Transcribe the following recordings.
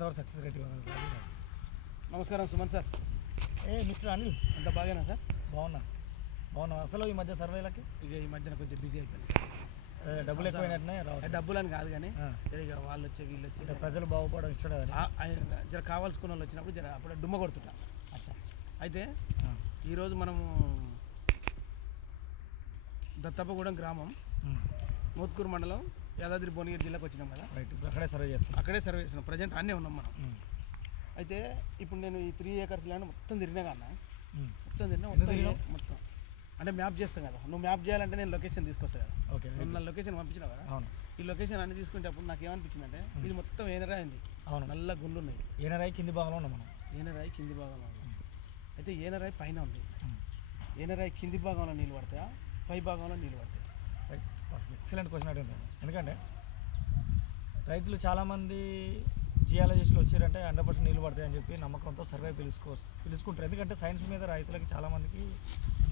ఎంతవరకు success rate. నమస్కారం Suman sir. ఏ మిస్టర్ అనిల్. అంత బాగానా సార్? బాగున్నా. బాగున్నా. అసలు ఈ మధ్య సర్వేలకి ఇక ఈ మధ్యన కొంచెం బిజీ అయిపోయింది డబ్బులు ఎక్కువైనట్టునే సార్ రావట్లేదు. డబ్బులు అని కాదు కానీ ఇక వాళ్ళు వచ్చే వీళ్ళు వచ్చే ప్రజలు బాగుపడడం ఇష్టం జర కావాల్సుకున్న వాళ్ళు వచ్చినప్పుడు జర అప్పుడు డుమ్మ కొడుతుంటా. అచ్చా. అయితే ఈరోజు మనము దత్తప్పగూడెం గ్రామం మోత్కూరు మండలం యాదాద్రి భువనగిరి జిల్లాకు వచ్చినాం కదా? రైట్ ఇప్పుడు అక్కడే సర్వే చేస్తాం అక్కడే సర్వే చేస్తున్నాం. ప్రజెంట్ అన్నీ ఉన్నాం మనం. ఉమ్, అయితే ఇప్పుడు నేను ఈ త్రీ ఏకర్స్ ల్యాండ్ మొత్తం తిరిగినా కన్నా ఉమ్, మొత్తం తిరిగినా మొత్తం మొత్తం. అంటే మ్యాప్ చేస్తాం కదా. నువ్వు మ్యాప్ చేయాలంటే నేను లొకేషన్ తీసుకొస్తా కదా. ఓకే నువ్వు నా లొకేషన్ పంపించినావు? కదా అవును. ఈ లొకేషన్ అన్ని తీసుకునేటప్పుడు నాకు ఏమనిపించింది అంటే ఇది మొత్తం ఏనరా అయింది అవును. నల్ల గుళ్ళు ఉన్నాయి. ఏనరాయి కింది భాగంలో ఉన్నాం మనం. ఏనరాయి కింది భాగంలో ఉంది. అయితే ఏనరాయి పైన ఉంది. ఏనరాయి కింది భాగంలో నీళ్ళు పడతాయా? పై భాగంలో నీళ్ళు పడతాయి? ఎక్సలెంట్ క్వశ్చన్ అడిగింది. ఎందుకంటే రైతులు చాలామంది జియాలజిస్టులు వచ్చారంటే హండ్రెడ్ పర్సెంట్ నీళ్ళు పడతాయని చెప్పి నమ్మకంతో సర్వే పిలుచుకో పిలుచుకుంటారు. ఎందుకంటే సైన్స్ మీద రైతులకి చాలామందికి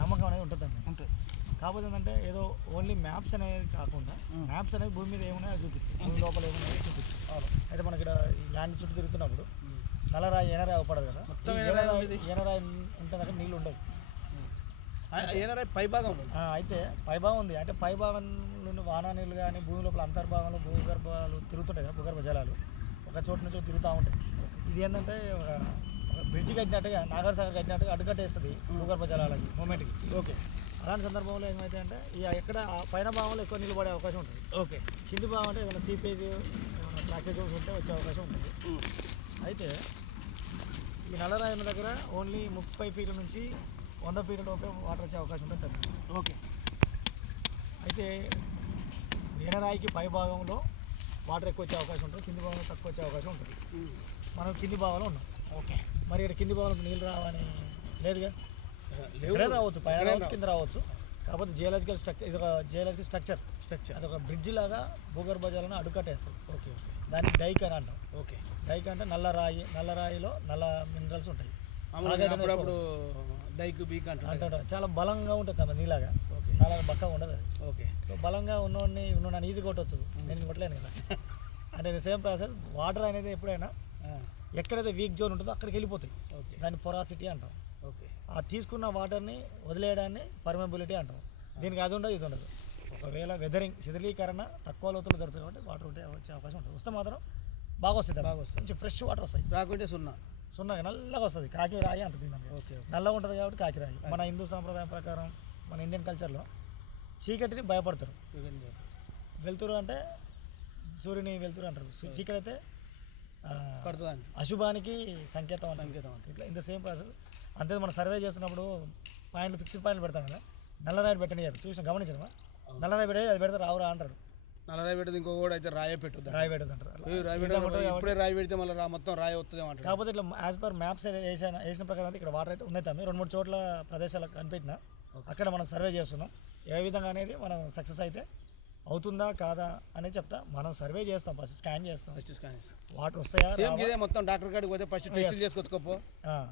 నమ్మకం అనేది ఉంటుందండి. ఉంటుంది. కాకపోతే ఏంటంటే ఏదో ఓన్లీ మ్యాప్స్ అనేది కాకుండా. మ్యాప్స్ అనేది భూమి మీద ఏమున్నాయో అది చూపిస్తుంది భూమి లోపల ఏమున్నాయో చూపిస్తుంది అయితే మనకి ఇక్కడ ఈ ల్యాండ్ చుట్టూ తిరుగుతున్నప్పుడు నల్లరాయి ఏనరాయి అవపడదు కదా. మొత్తం. ఏనరాయి ఉంటే నీళ్ళు ఉండవు. ఆ ఏనరాయి పై భాగం ఉంది. ఆ, అయితే పైభాగం ఉంది. అంటే పైభాగం నుండి వానా నీళ్ళు కానీ భూమి లోపల అంతర్భాగంలో భూగర్భాలు తిరుగుతుంటాయి కదా భూగర్భ జలాలు. ఒక చోటు నుంచి తిరుగుతూ ఉంటాయి. ఇది ఏంటంటే ఒక బ్రిడ్జ్ కట్టినట్టుగా నాగర్ సాగర్ కట్టినట్టుగా అడ్డుకట్టేస్తుంది భూగర్భ జలాలకి మూమెంట్కి ఓకే. అలాంటి సందర్భంలో ఏమైతే అంటే ఈ ఎక్కడ పైన భాగంలో ఎక్కువ నీళ్ళు పడే అవకాశం ఉంటుంది. ఓకే. కింది భాగం అంటే ఏమైనా సీపేజ్ ఏమైనా ప్యాకేజ్ ఉంటే వచ్చే అవకాశం ఉంటుంది. అయితే ఈ నల్లరాయి ఉన్న దగ్గర ఓన్లీ ముప్పై ఫీట్ల నుంచి వంద ఫీట్ల లోపే వాటర్ వచ్చే అవకాశం ఉంటుంది ఓకే. అయితే వీణరాయికి పై భాగంలో వాటర్ ఎక్కువ వచ్చే అవకాశం ఉంటుంది కింది భాగంలో తక్కువ వచ్చే అవకాశం ఉంటుంది. మనం కింది భాగంలో ఉన్నాం. ఓకే. మరి ఇక్కడ కింది భాగంలో నీళ్ళు రావని లేదుగా ఇక్కడే రావచ్చు పైన రావచ్చు కింద రావచ్చు. కాకపోతే జియోలాజికల్ స్ట్రక్చర్ ఇది ఒక జియోలాజికల్ స్ట్రక్చర్ స్ట్రక్చర్ అది ఒక బ్రిడ్జ్ లాగా భూగర్భ జలాలను అడ్డుకట్టేస్తుంది ఓకే ఓకే. దాన్ని డైక్ అని అంటాం. ఓకే. డైక్ అంటే నల్ల రాయి నల్ల రాయిలో నల్ల మినరల్స్ ఉంటాయి. అప్పుడప్పుడు డైక్ బీక్ అంటాడు చాలా బలంగా ఉంటుంది అన్న నీలాగా. ఓకే. నాలాగా బక్కగా ఉండదు అది. ఓకే. సో బలంగా ఉన్నవాడిని ఉన్నవాడిని ఈజీ కొట్టవచ్చు నేను కొట్టలేను కదా. అంటే సేమ్ ప్రాసెస్ వాటర్ అనేది ఎప్పుడైనా ఎక్కడైతే వీక్ జోన్ ఉంటుందో అక్కడికి వెళ్ళిపోతాయి. ఓకే. దాన్ని పొరాసిటీ అంటాం. ఓకే. ఆ తీసుకున్న వాటర్ని వదిలేయడాన్ని పర్మబిలిటీ అంటాం. దీనికి అది ఉండదు ఇది ఉండదు. ఒకవేళ వెదరింగ్ శిథిలీకరణ తక్కువ లోతులో జరుగుతుంది కాబట్టి వాటర్ ఉంటే వచ్చే అవకాశం ఉంటుంది. వస్తే మాత్రం బాగా వస్తుంది బాగా వస్తుంది. మంచి ఫ్రెష్ వాటర్ వస్తాయి. రాకుంటే సున్నా. సున్నగా నల్లగా వస్తుంది. కాకి రాయి అంటుంది దీనికి ఓకే నల్లగా ఉంటుంది కాబట్టి కాకి రాయి. మన హిందూ సాంప్రదాయం ప్రకారం మన ఇండియన్ కల్చర్లో చీకటిని భయపడతారు. వెలుతురు అంటే సూర్యుని వెలుతురు అంటారు. చీకటి అయితే అశుభానికి సంకేతం సంకేతం అంటే ఇట్లా ఇంత సేమ్ ప్రాసెస్. అంతే మనం సర్వే చేస్తున్నప్పుడు పాయింట్లు ఫిక్స్డ్ పాయింట్లు పెడతాం కదా. నల్లరాయి పెట్టనియరు చూసిన గమనించడమా నల్లరాయి పెట్టి అది పెడితే రావురా అంటారు. నల్ల రాయి పెట్టదు ఇంకో కూడా అయితే రాయే పెట్టొద్దు రాయి పెట్టదు అంటారు రాయి పెట్టదు ఇప్పుడే రాయి పెడితే మళ్ళీ రా మొత్తం రాయి వస్తుంది అంటారు. కాకపోతే ఇట్లా యాజ్ పర్ మ్యాప్స్ వేసిన వేసిన ప్రకారం అయితే ఇక్కడ వాటర్ అయితే ఉన్నాయి తమ్మి. రెండు మూడు చోట్ల ప్రదేశాలకు కనిపెట్టిన అక్కడ మనం సర్వే చేస్తున్నాం. ఏ విధంగా అనేది మనం సక్సెస్ అయితే అవుతుందా కాదా అనేది చెప్తా. మనం సర్వే చేస్తాం ఫస్ట్ స్కాన్ చేస్తాం. వచ్చి స్కాన్ వాటర్ వస్తాయా సేమ్? ఇదే మొత్తం డాక్టర్ కాడికి పోతే ఫస్ట్ టెస్టులు చేసుకొచ్చుకోపో.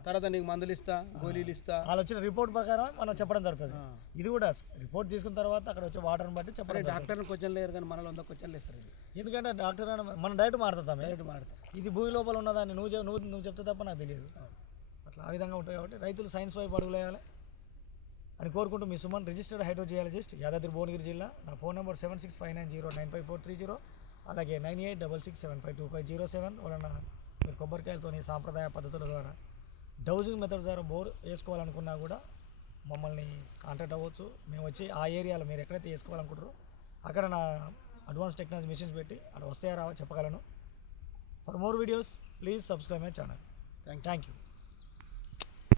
తర్వాత నీకు మందులు ఇస్తా గోళీలు ఇస్తా. వాళ్ళు వచ్చిన రిపోర్ట్ ప్రకారం మనం చెప్పడం జరుగుతుంది. ఇది కూడా రిపోర్ట్ తీసుకున్న తర్వాత అక్కడ వచ్చే వాటర్ని బట్టి చెప్పడం. డాక్టర్ని క్వశ్చన్ లేరు కానీ మనలో వంద క్వశ్చన్ లేస్తారు ఎందుకంటే డాక్టర్ అని మనం డైరెక్ట్ మాట్లాడతాం డైరెక్ట్ మాడతాం ఇది భూమి లోపల ఉన్నదాన్ని నువ్వు నువ్వు నువ్వు చెప్తే తప్ప నాకు తెలియదు. అట్లా ఆ విధంగా ఉంటుంది కాబట్టి రైతులు సైన్స్ వైపు అడుగులు వేయాలి. అని కోరుకుంటూ మీ సుమన్ రిజిస్టర్డ్ హైడ్రోజియాలజిస్ట్ యాదాద్రి భువనగిరి జిల్లా. నా phone number seven six five nine zero nine five four three zero అలాగే nine eight double six seven five two five zero seven వలన మీరు కొబ్బరికాయలతోని సాంప్రదాయ పద్ధతుల ద్వారా డౌజింగ్ మెథడ్ ద్వారా బోర్ వేసుకోవాలనుకున్నా కూడా మమ్మల్ని కాంటాక్ట్ అవ్వచ్చు. మేము వచ్చి ఆ ఏరియాలో మీరు ఎక్కడైతే వేసుకోవాలనుకుంటారో అక్కడ నా అడ్వాన్స్ టెక్నాలజీ మిషన్స్ పెట్టి అక్కడ వస్తాయా రావా చెప్పగలను. For more videos please subscribe my channel thank thank you